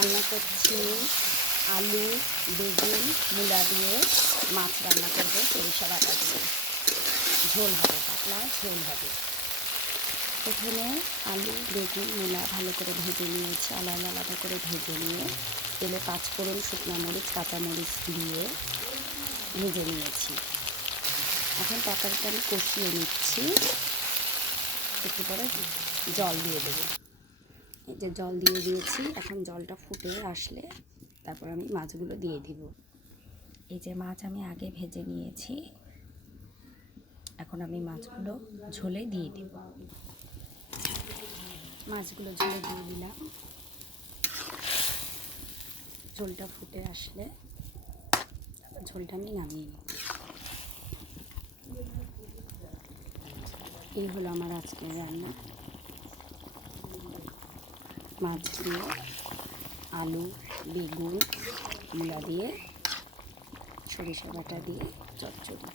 রান্না করছি আলু বেগুন মূলা দিয়ে মাছ রান্না করব সরিষা বাটা দিয়ে। ঝোল হবে, পাতলা ঝোল হবে। প্রথমে আলু বেগুন মূলা ভালো করে ভেজে নিয়েছি, আলাদা আলাদা করে ভেজে নিয়ে তেলে 5 ফোড়ন শুকনো মরিচ কাঁচামরিচ দিয়ে ভেজে নিয়েছি। এখন তরকারিটা আমি কষিয়ে নিচ্ছি। একটু পরে জল দিয়ে দেবো। এই যে জল দিয়ে দিয়েছি, এখন জলটা ফুটে আসলে তারপর আমি মাছগুলো দিয়ে দিব। এই যে মাছ আমি আগে ভেজে নিয়েছি, এখন আমি মাছগুলো ঝোলে দিয়ে দিব। মাছগুলো ঝোলে দিয়ে দিলাম। ঝোলটা ফুটে আসলে ঝোলটা আমি নামিয়ে নিই। এই হলো আমার আজকের রান্না। মাছ দিয়ে আলু বেগুন মূলা দিয়ে সরিষা বাটা দিয়ে চচ্চড়ি।